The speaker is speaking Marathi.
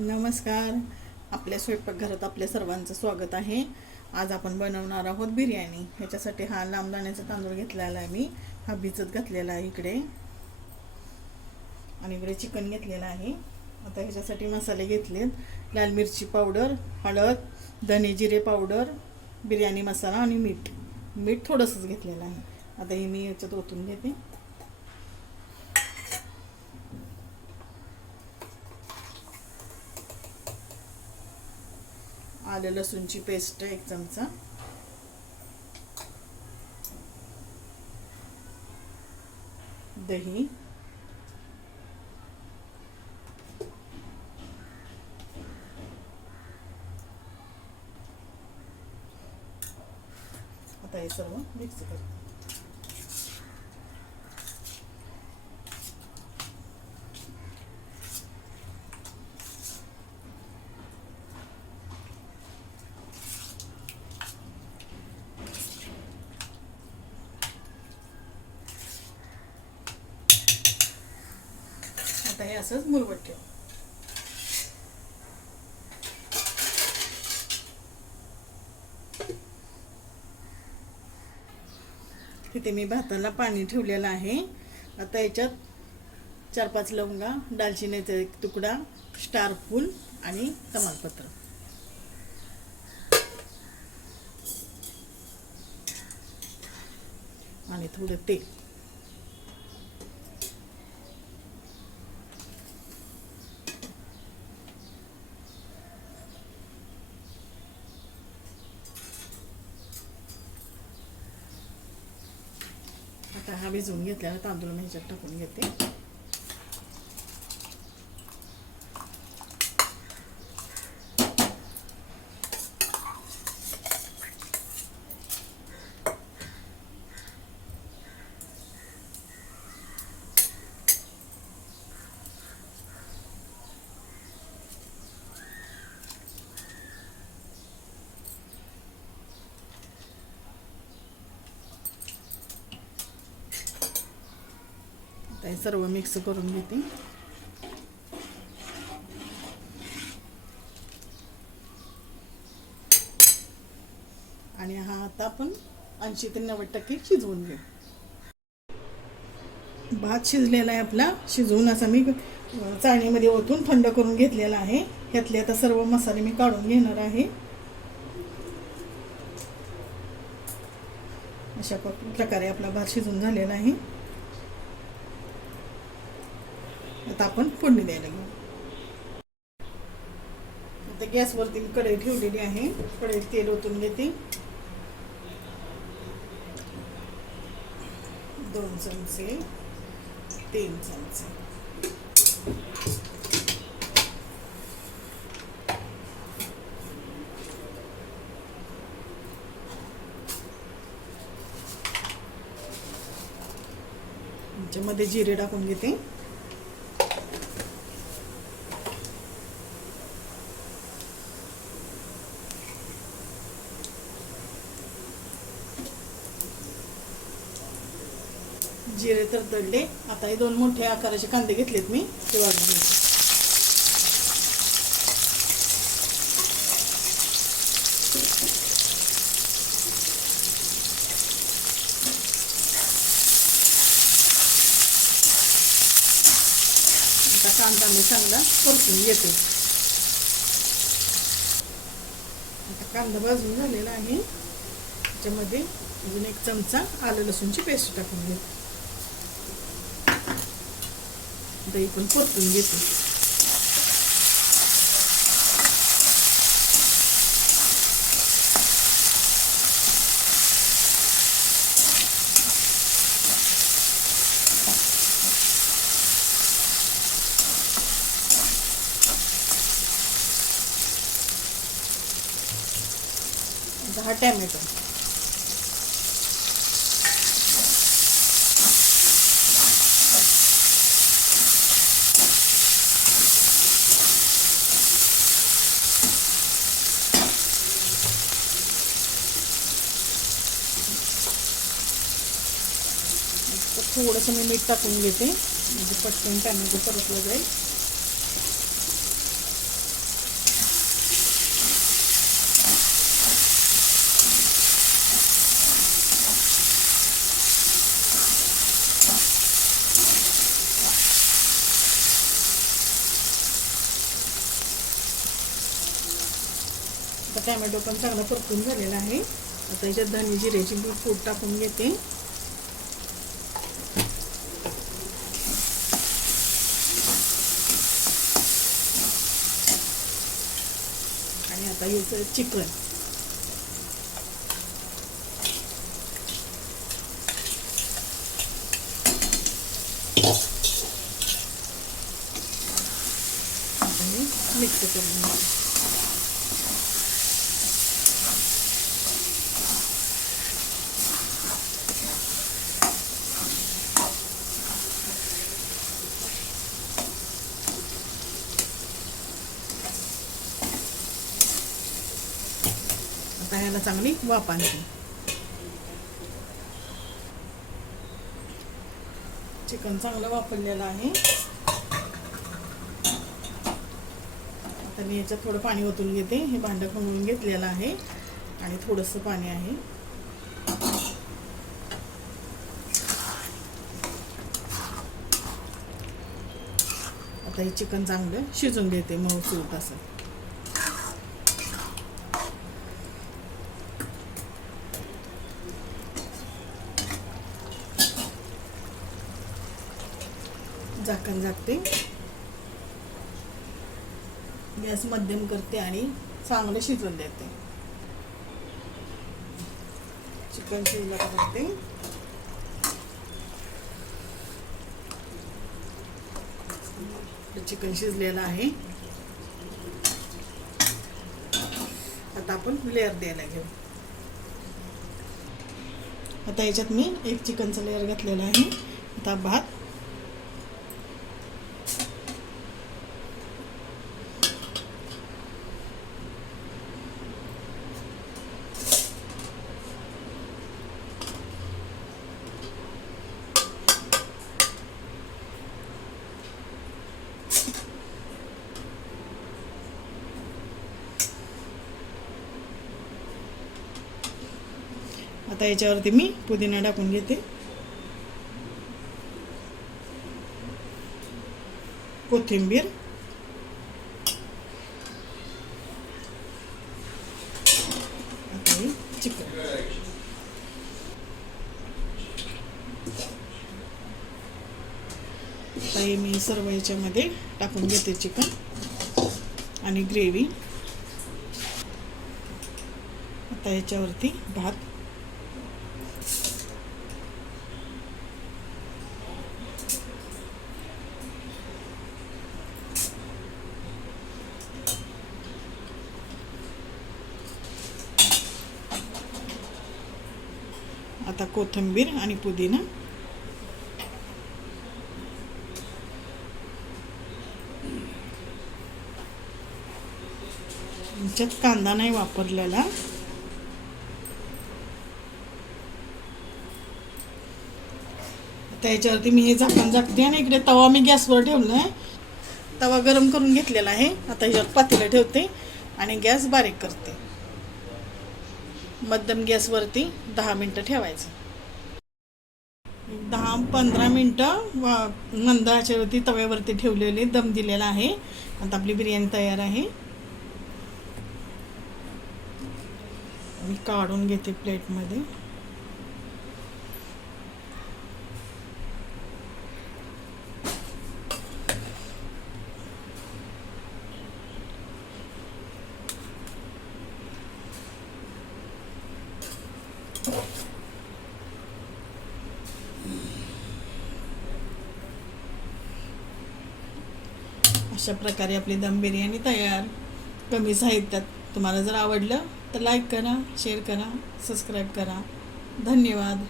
नमस्कार. आपल्या स्वयंपाकघरात आपल्या सर्वांचं स्वागत आहे. आज आपण बनवणार आहोत बिर्याणी. ह्याच्यासाठी हा लांबदाण्याचा तांदूळ घेतलेला आहे मी. हा भिजत घातलेला आहे इकडे. आणि इकडे चिकन घेतलेलं आहे. आता ह्याच्यासाठी मसाले घेतलेत. लाल मिरची पावडर हळद धने जिरे पावडर बिर्याणी मसाला आणि मीठ. मीठ थोडंसंच घेतलेलं आहे. आता हे मी याच्यात ओतून घेते. आलं लसूणची पेस्ट एक चमचा. दही. आता हे सर्व मिक्स करते. आता हे असंच मुरवट ठेव. तिथे मी भाताला पाणी ठेवलेलं आहे. आता याच्यात चार पाच लवंगा दालचिनीचा एक तुकडा स्टार फूल आणि तमालपत्र. आणि थोडं तेल आता हा भिजवून घेतल्यानं तांदूळ मी ह्याच्यात टाकून घेते. आता हे सर्व मिक्स करून घेते. आणि हा आता आपण ऐंशी ते नव्वद टक्के शिजवून घेऊ. भात शिजलेला आहे आपला. शिजवून असा मी चाळणीमध्ये ओतून थंड करून घेतलेला आहे. ह्यातले आता सर्व मसाले मी काढून घेणार आहे. अशा प्रकारे आपला भात शिजून झालेला आहे. आता आपण फोडणी द्यायला घेऊ. आता गॅसवरती कढई ठेवलेली आहे. कढईत तेल ओतून घेते. दोन चमचे तीन चमचे. मध्ये जिरे टाकून घेते. जिरे तर तळले आता हे दोन मोठे आकाराचे कांदे घेतलेत मी. ते वाढून घ्यायचे आता कांदा मी चांगला परतून घेते. आता कांदा भाजून झालेला आहे. त्याच्यामध्ये अजून एक चमचा आलं लसूणची पेस्ट टाकून घेते. दही पण परतून घेते दहा टॅमेटो टॅमॅटो थोडंसं मी मीठ टाकून घेते. म्हणजे पटकन टॅमॅटो परतलं जाईल. टॅमॅटो पण चांगला परतून झालेला आहे. आता याच्यात धनी जिऱ्याची मी पूड टाकून घेते. आता याचं चिकन आणि मिक्स करून घ्यायचं. आता ह्याला चांगली वाफ आणते चिकन चांगलं वापरलेलं आहे आता मी याच्यात थोडं पाणी ओतून घेते हे भांडं खवळून घेतलेलं आहे आणि थोडंसं पाणी आहे आता हे चिकन चांगलं शिजून घेते मऊ असं झाकण झाकते गॅस मध्यम करते आणि चांगलं शिजवून देते. चिकन शिजला करते? चिकन शिजलेलं आहे. आता आपण लेअर द्यायला घेऊ. आता याच्यात मी एक चिकनचा लेअर घातलेला आहे. आता भात आता याच्यावरती मी पुदिना टाकून घेते. कोथिंबीर. आता हे चिकन. आता हे मी सर्व याच्यामध्ये टाकून घेते चिकन आणि ग्रेव्ही. आता याच्यावरती भात. आता कोथिंबीर आणि पुदिना. यांच्यात कांदा नाही वापरलेला. आता याच्यावरती मी हे झाकण झाकते आणि इकडे तवा मी गॅसवर ठेवला आहे तवा गरम करून घेतलेला आहे. आता ह्याच्यावर पातेलं ठेवते आणि गॅस बारीक करते. मध्यम गॅसवरती दहा मिनटं ठेवायचं. दहा पंधरा मिनटं व- तव्यावरती ठेवलेले दम दिलेला आहे. आता आपली बिर्याणी तयार आहे. मी काढून घेते प्लेटमध्ये. अशा प्रकारे आपली दम बिर्याणी तयार. कमी साहित्यात तुम्हाला जर आवडलं तर लाईक करा शेअर करा सबस्क्राईब करा. धन्यवाद.